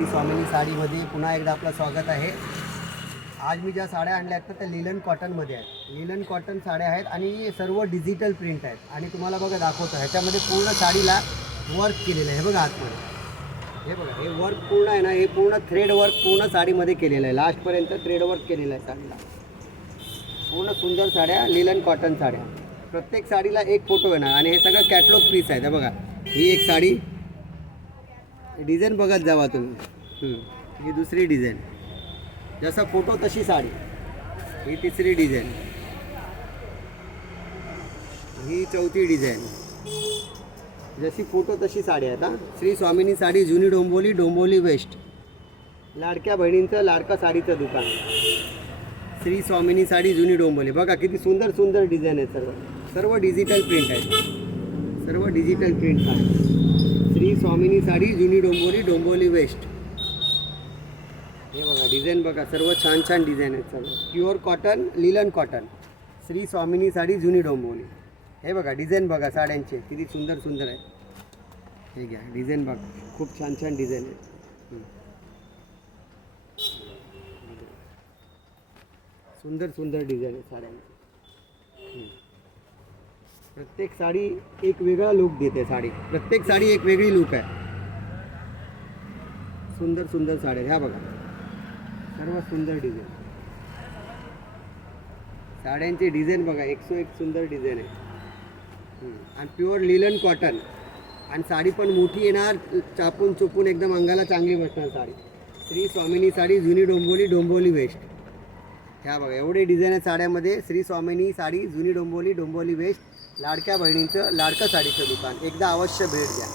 स्वामिनी साडीमध्ये पुन्हा एकदा आपलं स्वागत आहे। आज मी ज्या साड्या आणल्या आहेत त्या लिलन कॉटनमध्ये आहेत। लिलन कॉटन साड्या आहेत आणि सर्व डिजिटल प्रिंट आहेत आणि तुम्हाला बघा दाखवतो ह्याच्यामध्ये पूर्ण साडीला वर्क केलेलं आहे। बघा आतमध्ये हे बघा, हे वर्क पूर्ण आहे ना, हे पूर्ण थ्रेड वर्क पूर्ण साडीमध्ये केलेलं आहे। लास्टपर्यंत थ्रेड वर्क केलेलं आहे साडीला। पूर्ण सुंदर साड्या, लिलन कॉटन साड्या। प्रत्येक साडीला एक फोटो येणार आणि हे सगळं कॅटलॉग पीस आहे। बघा ही एक साडी, डिझाईन बघत जावा तुम्ही। ही दुसरी डिझाईन, जसा फोटो तशी साडी। ही तिसरी डिझाईन, ही चौथी डिझाईन, जशी फोटो तशी साडी आहे। आता श्री स्वामिनी साडी, जुनी डोंबिवली, डोंबिवली वेस्ट, लाडक्या बहिणींचं लाडका साडीचं दुकान। श्री स्वामिनी साडी, जुनी डोंबिवली। बघा किती सुंदर सुंदर डिझाईन आहेत। सर्व डिजिटल प्रिंट आहे, सर्व डिजिटल प्रिंट आहे। श्री स्वामिनी साडी, जुनी डोंबिवली, डोंबिवली वेस्ट। हे बघा डिझाईन बघा, सर्व छान छान डिझाईन आहेत। सर्व pure cotton, linen cotton. Shri Swamini sari, जुनी डोंबिवली। हे बघा डिझाईन बघा साड्यांचे किती सुंदर सुंदर आहे। हे घ्या डिझाईन बघा, खूप छान छान डिझाईन आहे। सुंदर सुंदर डिझाईन आहे साड्यांची। प्रत्येक साडी एक वेगळा लुक देते। साडी प्रत्येक साडी एक वेगळी लुक आहे। सुंदर सुंदर साड्या ह्या बघा, सर्व सुंदर डिझाईन। साड्यांचे डिझाईन बघा, 101 सुंदर डिझाईन आहे। आणि प्युअर लिलन कॉटन, आणि साडी पण मोठी येणार, चापून चुपून एकदम अंगाला चांगली बसणार साडी। श्री स्वामिनी साडी, जुनी डोंबिवली, डोंबिवली वेस्ट। ह्या बघा एवढे डिझाईन आहे साड्यामध्ये। श्री स्वामिनी साडी, जुनी डोंबिवली, डोंबिवली वेस्ट, लाडक्या बहिणींचं लाडकं साडीचं दुकान। एकदा अवश्य भेट द्या।